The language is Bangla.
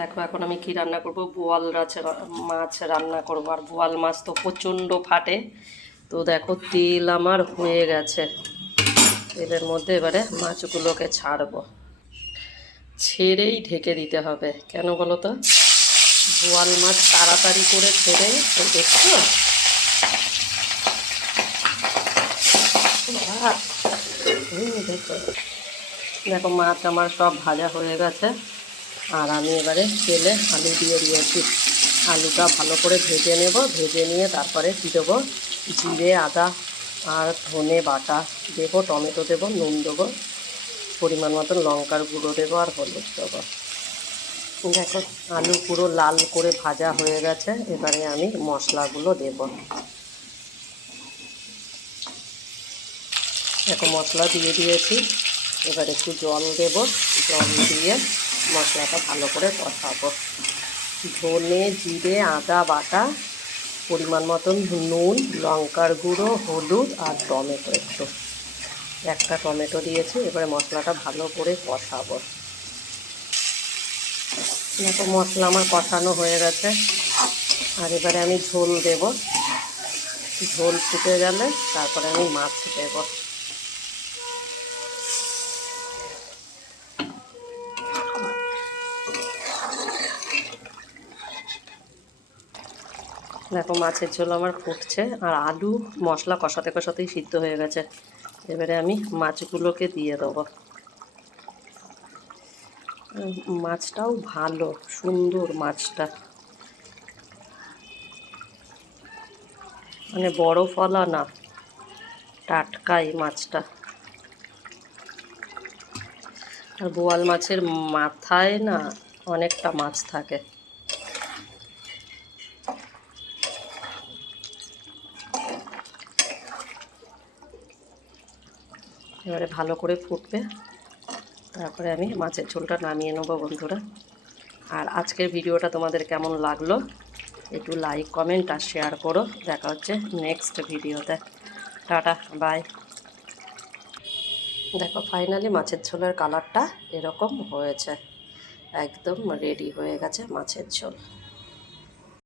দেখো এখন আমি কি রান্না করব, বোয়াল মাছ রান্না করব। আর বোয়াল মাছ তো প্রচণ্ড ফাটে। তো দেখো তেল আমার হয়ে গেছে, তেলের মধ্যে এবারে মাছগুলোকে ছাড়বো। ছেড়েই ঢেকে দিতে হবে, কেন বলো তো? বোয়াল মাছ তাড়াতাড়ি করে ছেড়ে দেখছো দেখো দেখো মাছ আমার সব ভাজা হয়ে গেছে। আর আমি এবারে তেলে আলু দিয়ে দিয়েছি। আলুটা ভালো করে ভেজে নেব, ভেজে নিয়ে তারপরে কী দেবো, জিরে আদা আর ধনে বাটা দেবো, টমেটো দেবো, নুন দেবো, পরিমাণ মতন লঙ্কার গুঁড়ো দেবো আর হলুদ দেবো। দেখো আলু পুরো লাল করে ভাজা হয়ে গেছে, এবারে আমি মশলাগুলো দেব। দেখো মশলা দিয়ে দিয়েছি, এবার একটু জল দেব, জল দিয়ে মশলাটা ভালো করে কষাবো। ধনে জিরে আদা বাটা, পরিমাণ মতন নুন, লঙ্কার গুঁড়ো, হলুদ আর টমেটো একটা টমেটো দিয়েছি। এবারে মশলাটা ভালো করে কষাবো। দেখো মশলা আমার কষানো হয়ে গেছে, আর এবারে আমি ঝোল দেব। ঝোল ফুটে গেলে তারপরে আমি মাছ দেব। দেখো মাছের ঝোল আমার ফুটছে, আর আলু মশলা কষাতে কষাতেই সিদ্ধ হয়ে গেছে। এবারে আমি মাছগুলোকে দিয়ে দেবো। মাছটাও ভালো সুন্দর, মাছটা মানে বড় ফলা না, টাটকাই মাছটা। আর বোয়াল মাছের মাথায় না অনেকটা মাছ থাকে। এবারে ভালো করে ফুটবে, তারপরে আমি মাছের ঝোলটা নামিয়ে নেবো বন্ধুরা। আর আজকের ভিডিওটা তোমাদের কেমন লাগলো একটু লাইক কমেন্ট আর শেয়ার করো। দেখা হচ্ছে নেক্সট ভিডিওতে। Tata bye. দেখো ফাইনালি মাছের ঝোলের কালারটা এরকম হয়েছে, একদম রেডি হয়ে গেছে মাছের ঝোল।